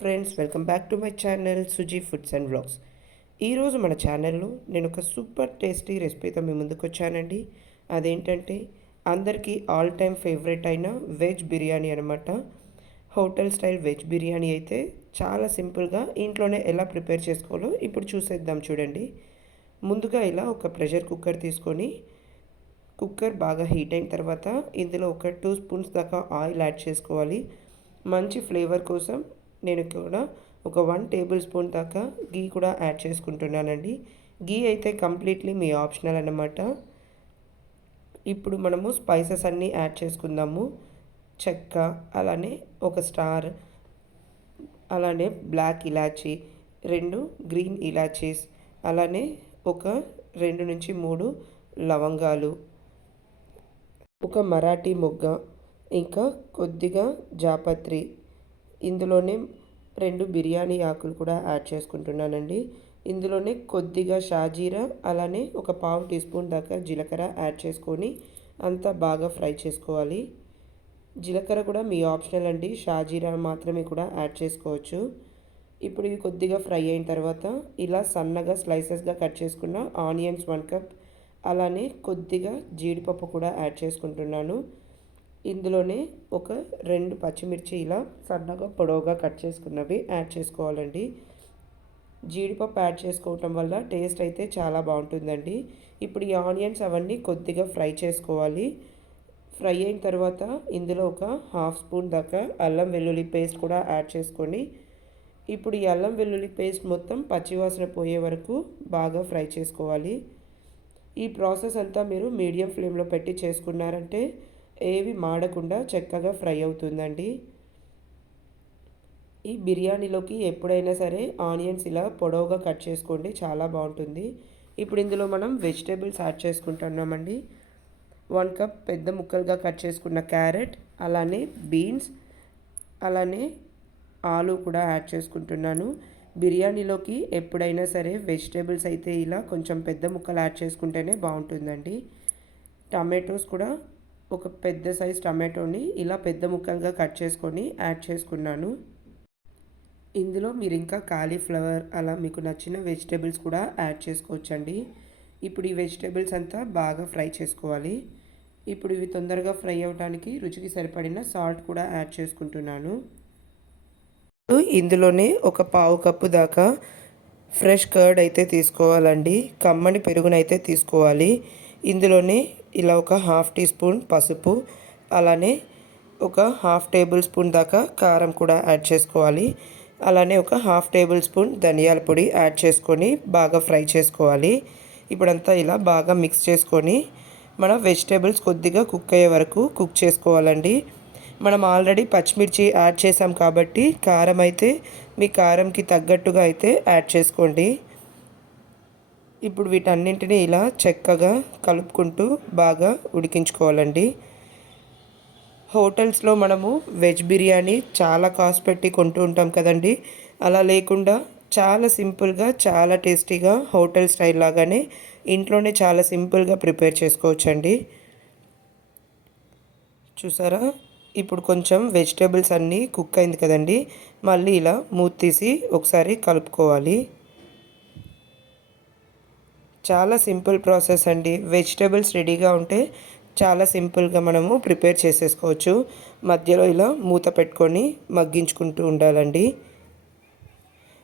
Friends welcome back to my channel Suji foods and vlogs ఈరోజు మన ఛానల్లో నేను ఒక సూపర్ టేస్టీ రెసిపీతో మీ ముందుకు వచ్చానండి. అదేంటంటే అందరికీ ఆల్ టైమ్ ఫేవరెట్ అయిన వెజ్ బిర్యానీ అనమాట హోటల్ స్టైల్ వెజ్ బిర్యానీ అయితే చాలా సింపుల్గా ఇంట్లోనే ఎలా ప్రిపేర్ చేసుకోవాలో ఇప్పుడు చూసేద్దాం చూడండి. ముందుగా ఇలా ఒక ప్రెషర్ కుక్కర్ తీసుకొని కుక్కర్ బాగా హీట్ అయిన తర్వాత ఇందులో ఒక టూ స్పూన్స్ దాకా ఆయిల్ యాడ్ చేసుకోవాలి. మంచి ఫ్లేవర్ కోసం నేను కూడా ఒక వన్ టేబుల్ స్పూన్ దాకా గీ కూడా యాడ్ చేసుకుంటున్నానండి. గీ అయితే కంప్లీట్లీ మీ ఆప్షనల్ అన్నమాట. ఇప్పుడు మనము స్పైసెస్ అన్నీ యాడ్ చేసుకుందాము. చెక్క అలానే ఒక స్టార్ అలానే బ్లాక్ ఇలాచీ రెండు గ్రీన్ ఇలాచీస్ అలానే ఒక రెండు నుంచి మూడు లవంగాలు ఒక మరాఠీ మొగ్గ ఇంకా కొద్దిగా జాపత్రి ఇందులోనే రెండు బిర్యానీ ఆకులు కూడా యాడ్ చేసుకుంటున్నానండి. ఇందులోనే కొద్దిగా షాజీరా అలానే ఒక పావు టీ స్పూన్ దాకా జీలకర్ర యాడ్ చేసుకొని అంతా బాగా ఫ్రై చేసుకోవాలి. జీలకర్ర కూడా మీ ఆప్షనల్ అండి. షాజీరా మాత్రమే కూడా యాడ్ చేసుకోవచ్చు. ఇప్పుడు ఇవి కొద్దిగా ఫ్రై అయిన తర్వాత ఇలా సన్నగా స్లైసెస్గా కట్ చేసుకున్న ఆనియన్స్ వన్ కప్ అలానే కొద్దిగా జీడిపప్పు కూడా యాడ్ చేసుకుంటున్నాను. ఇందులోనే ఒక రెండు పచ్చిమిర్చి ఇలా సన్నగా పొడవుగా కట్ చేసుకున్నవి యాడ్ చేసుకోవాలండి. జీడిపప్పు యాడ్ చేసుకోవటం వల్ల టేస్ట్ అయితే చాలా బాగుంటుందండి. ఇప్పుడు ఈ ఆనియన్స్ అవన్నీ కొద్దిగా ఫ్రై చేసుకోవాలి. ఫ్రై అయిన తర్వాత ఇందులో ఒక హాఫ్ స్పూన్ దాకా అల్లం వెల్లుల్లి పేస్ట్ కూడా యాడ్ చేసుకొని ఇప్పుడు ఈ అల్లం వెల్లుల్లి పేస్ట్ మొత్తం పచ్చివాసన పోయే వరకు బాగా ఫ్రై చేసుకోవాలి. ఈ ప్రాసెస్ అంతా మీరు మీడియం ఫ్లేమ్లో పెట్టి చేసుకున్నారంటే ఏవి మాడకుండా చక్కగా ఫ్రై అవుతుందండి. ఈ బిర్యానీలోకి ఎప్పుడైనా సరే ఆనియన్స్ ఇలా పొడవుగా కట్ చేసుకోండి చాలా బాగుంటుంది. ఇప్పుడు ఇందులో మనం వెజిటేబుల్స్ యాడ్ చేసుకుంటున్నామండి. వన్ కప్ పెద్ద ముక్కలుగా కట్ చేసుకున్న క్యారెట్ అలానే బీన్స్ అలానే ఆలు కూడా యాడ్ చేసుకుంటున్నాను. బిర్యానీలోకి ఎప్పుడైనా సరే వెజిటేబుల్స్ అయితే ఇలా కొంచెం పెద్ద ముక్కలు యాడ్ చేసుకుంటేనే బాగుంటుందండి. టమాటోస్ కూడా ఒక పెద్ద సైజ్ టమాటోని ఇలా పెద్ద ముక్కలుగా కట్ చేసుకొని యాడ్ చేసుకున్నాను. ఇందులో మీరు ఇంకా కాలీఫ్లవర్ అలా మీకు నచ్చిన వెజిటేబుల్స్ కూడా యాడ్ చేసుకోవచ్చండి. ఇప్పుడు ఈ వెజిటేబుల్స్ అంతా బాగా ఫ్రై చేసుకోవాలి. ఇప్పుడు ఇవి తొందరగా ఫ్రై అవ్వడానికి రుచికి సరిపడిన సాల్ట్ కూడా యాడ్ చేసుకుంటున్నాను. ఇందులోనే ఒక పావు కప్పు దాకా ఫ్రెష్ కర్డ్ అయితే తీసుకోవాలండి. కమ్మని పెరుగునైతే తీసుకోవాలి. ఇందులోనే ఇలా ఒక హాఫ్ టీ స్పూన్ పసుపు అలానే ఒక హాఫ్ టేబుల్ స్పూన్ దాకా కారం కూడా యాడ్ చేసుకోవాలి. అలానే ఒక హాఫ్ టేబుల్ స్పూన్ ధనియాల పొడి యాడ్ చేసుకొని బాగా ఫ్రై చేసుకోవాలి. ఇప్పుడంతా ఇలా బాగా మిక్స్ చేసుకొని మన వెజిటేబుల్స్ కొద్దిగా కుక్ అయ్యే వరకు కుక్ చేసుకోవాలండి. మనం ఆల్రెడీ పచ్చిమిర్చి యాడ్ చేసాం కాబట్టి కారం అయితే మీ కారంకి తగ్గట్టుగా అయితే యాడ్ చేసుకోండి. ఇప్పుడు వీటన్నింటినీ ఇలా చక్కగా కలుపుకుంటూ బాగా ఉడికించుకోవాలండి. హోటల్స్లో మనము వెజ్ బిర్యానీ చాలా కాస్ట్ పెట్టి కొంటూ ఉంటాం కదండి. అలా లేకుండా చాలా సింపుల్గా చాలా టేస్టీగా హోటల్ స్టైల్ లాగానే ఇంట్లోనే చాలా సింపుల్గా ప్రిపేర్ చేసుకోవచ్చండి. చూసారా? ఇప్పుడు కొంచెం వెజిటేబుల్స్ అన్నీ కుక్ అయింది కదండి. మళ్ళీ ఇలా మూత తీసి ఒకసారి కలుపుకోవాలి. చాలా సింపుల్ ప్రాసెస్ అండి. వెజిటేబుల్స్ రెడీగా ఉంటే చాలా సింపుల్గా మనము ప్రిపేర్ చేసేసుకోవచ్చు. మధ్యలో ఇలా మూత పెట్టుకొని మగ్గించుకుంటూ ఉండాలండి.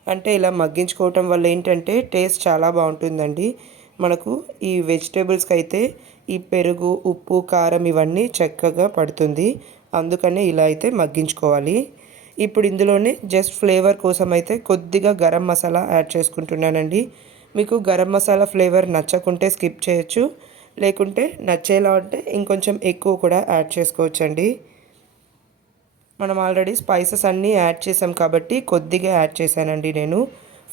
అంటే ఇలా మగ్గించుకోవటం వల్ల ఏంటంటే టేస్ట్ చాలా బాగుంటుందండి. మనకు ఈ వెజిటేబుల్స్కి అయితే ఈ పెరుగు ఉప్పు కారం ఇవన్నీ చక్కగా పడుతుంది. అందుకనే ఇలా అయితే మగ్గించుకోవాలి. ఇప్పుడు ఇందులోనే జస్ట్ ఫ్లేవర్ కోసం అయితే కొద్దిగా గరం మసాలా యాడ్ చేసుకుంటున్నానండి. మీకు గరం మసాలా ఫ్లేవర్ నచ్చకుంటే స్కిప్ చేయొచ్చు లేకుంటే నచ్చేలా ఉంటే ఇంకొంచెం ఎక్కువ కూడా యాడ్ చేసుకోవచ్చండి. మనం ఆల్రెడీ స్పైసెస్ అన్నీ యాడ్ చేసాం కాబట్టి కొద్దిగా యాడ్ చేశానండి నేను.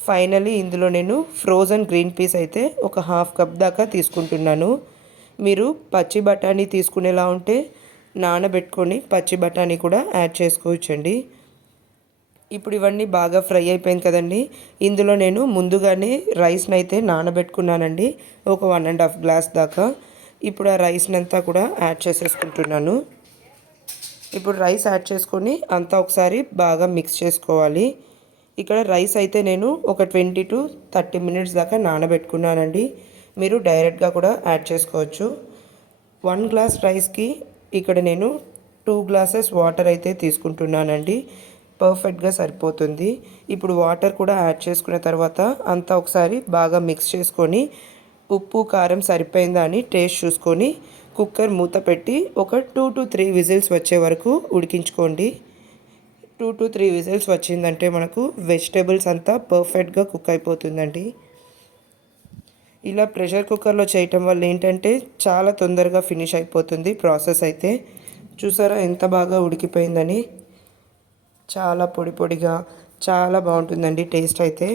ఫైనలీ ఇందులో నేను ఫ్రోజన్ గ్రీన్ పీస్ అయితే ఒక హాఫ్ కప్ దాకా తీసుకుంటున్నాను. మీరు పచ్చి బఠానీ తీసుకునేలా ఉంటే నానబెట్టుకొని పచ్చి బఠానీ కూడా యాడ్ చేసుకోవచ్చండి. ఇప్పుడు ఇవన్నీ బాగా ఫ్రై అయిపోయింది కదండి. ఇందులో నేను ముందుగానే రైస్ని అయితే నానబెట్టుకున్నానండి. ఒక వన్ అండ్ హాఫ్ గ్లాస్ దాకా. ఇప్పుడు ఆ రైస్ని అంతా కూడా యాడ్ చేసేసుకుంటున్నాను. ఇప్పుడు రైస్ యాడ్ చేసుకొని అంతా ఒకసారి బాగా మిక్స్ చేసుకోవాలి. ఇక్కడ రైస్ అయితే నేను ఒక ట్వంటీ టు థర్టీ మినిట్స్ దాకా నానబెట్టుకున్నానండి. మీరు డైరెక్ట్గా కూడా యాడ్ చేసుకోవచ్చు. వన్ గ్లాస్ రైస్కి ఇక్కడ నేను టూ గ్లాసెస్ వాటర్ అయితే తీసుకుంటున్నానండి. పర్ఫెక్ట్గా సరిపోతుంది. ఇప్పుడు వాటర్ కూడా యాడ్ చేసుకున్న తర్వాత అంతా ఒకసారి బాగా మిక్స్ చేసుకొని ఉప్పు కారం సరిపోయిందా అని టేస్ట్ చూసుకొని కుక్కర్ మూత పెట్టి ఒక టూ టు త్రీ విజిల్స్ వచ్చే వరకు ఉడికించుకోండి. టూ టు త్రీ విజిల్స్ వచ్చిందంటే మనకు వెజిటేబుల్స్ అంతా పర్ఫెక్ట్గా కుక్ అయిపోతుందండి. ఇలా ప్రెషర్ కుక్కర్లో చేయటం వల్ల ఏంటంటే చాలా తొందరగా ఫినిష్ అయిపోతుంది ప్రాసెస్ అయితే. చూసారా ఎంత బాగా ఉడికిపోయిందని? చాలా పొడి పొడిగా చాలా బాగుంటుందండి టేస్ట్ అయితే.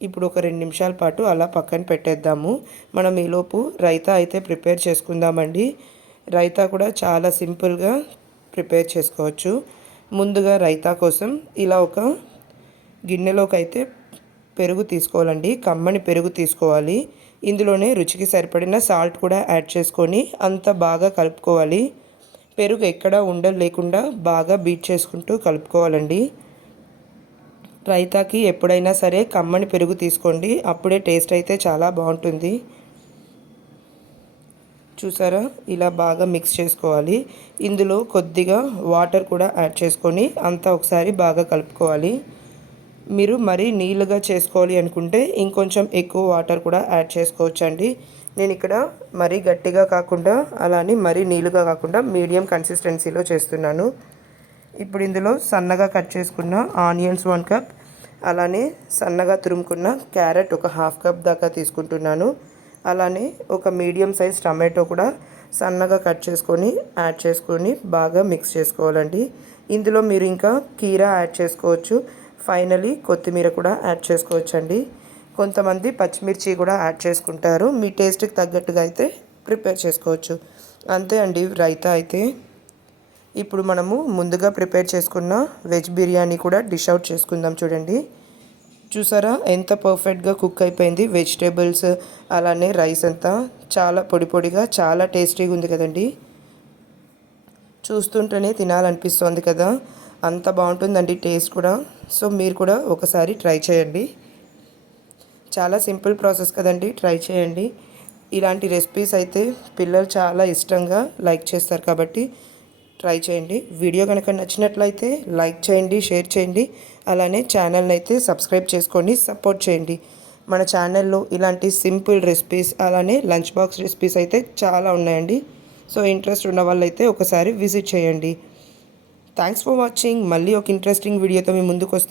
ఇప్పుడు ఒక రెండు నిమిషాల పాటు అలా పక్కన పెట్టేద్దాము. మనం ఈలోపు రైతా అయితే ప్రిపేర్ చేసుకుందామండి. రైతా కూడా చాలా సింపుల్గా ప్రిపేర్ చేసుకోవచ్చు. ముందుగా రైతా కోసం ఇలా ఒక గిన్నెలోకి అయితే పెరుగు తీసుకోవాలండి. కమ్మని పెరుగు తీసుకోవాలి. ఇందులోనే రుచికి సరిపడిన సాల్ట్ కూడా యాడ్ చేసుకొని అంత బాగా కలుపుకోవాలి. పెరుగు ఎక్కడ ఉండలు లేకుండా బాగా బీట్ చేసుకుంటూ కలుపుకోవాలండి. రైతాకి ఎప్పుడైనా సరే కమ్మని పెరుగు తీసుకోండి. అప్పుడే టేస్ట్ అయితే చాలా బాగుంటుంది. చూసారా? ఇలా బాగా మిక్స్ చేసుకోవాలి. ఇందులో కొద్దిగా వాటర్ కూడా యాడ్ చేసుకొని అంతా ఒకసారి బాగా కలుపుకోవాలి. మీరు మరీ నీళ్ళుగా చేసుకోవాలి అనుకుంటే ఇంకొంచెం ఎక్కువ వాటర్ కూడా యాడ్ చేసుకోవచ్చండి. నేను ఇక్కడ మరీ గట్టిగా కాకుండా అలానే మరీ నీళ్ళుగా కాకుండా మీడియం కన్సిస్టెన్సీలో చేస్తున్నాను. ఇప్పుడు ఇందులో సన్నగా కట్ చేసుకున్న ఆనియన్స్ వన్ కప్ అలానే సన్నగా తురుముకున్న క్యారెట్ ఒక హాఫ్ కప్ దాకా తీసుకుంటున్నాను. అలానే ఒక మీడియం సైజ్ టమాటో కూడా సన్నగా కట్ చేసుకొని యాడ్ చేసుకొని బాగా మిక్స్ చేసుకోవాలండి. ఇందులో మీరు ఇంకా కీరా యాడ్ చేసుకోవచ్చు. ఫైనలీ కొత్తిమీర కూడా యాడ్ చేసుకోవచ్చు అండి కొంతమంది పచ్చిమిర్చి కూడా యాడ్ చేసుకుంటారు. మీ టేస్ట్కి తగ్గట్టుగా అయితే ప్రిపేర్ చేసుకోవచ్చు. అంతే అండి రైతా అయితే. ఇప్పుడు మనము ముందుగా ప్రిపేర్ చేసుకున్న వెజ్ బిర్యానీ కూడా డిష్ అవుట్ చేసుకుందాం చూడండి. చూసారా? ఎంత పర్ఫెక్ట్గా కుక్ అయిపోయింది. వెజిటేబుల్స్ అలానే రైస్ అంతా చాలా పొడి పొడిగా చాలా టేస్టీగా ఉంది కదండి. చూస్తుంటేనే తినాలనిపిస్తుంది కదా. అంత బాగుంటుందండి టేస్ట్ కూడా. సో మీరు కూడా ఒకసారి ట్రై చేయండి. చాలా సింపుల్ ప్రాసెస్ కదండి ట్రై చేయండి. ఇలాంటి రెసిపీస్ అయితే పిల్లలు చాలా ఇష్టంగా లైక్ చేస్తారు కాబట్టి ట్రై చేయండి. వీడియో కనుక నచ్చినట్లయితే లైక్ చేయండి షేర్ చేయండి. అలానే ఛానల్ని అయితే సబ్స్క్రైబ్ చేసుకోండి సపోర్ట్ చేయండి. మన ఛానల్లో ఇలాంటి సింపుల్ రెసిపీస్ అలానే లంచ్ బాక్స్ రెసిపీస్ అయితే చాలా ఉన్నాయండి. సో ఇంట్రెస్ట్ ఉన్న వాళ్ళైతే ఒకసారి విజిట్ చేయండి. Thanks for watching. మళ్ళీ ఒక ఇంట్రెస్టింగ్ వీడియోతో మీ ముందుకు వస్తాను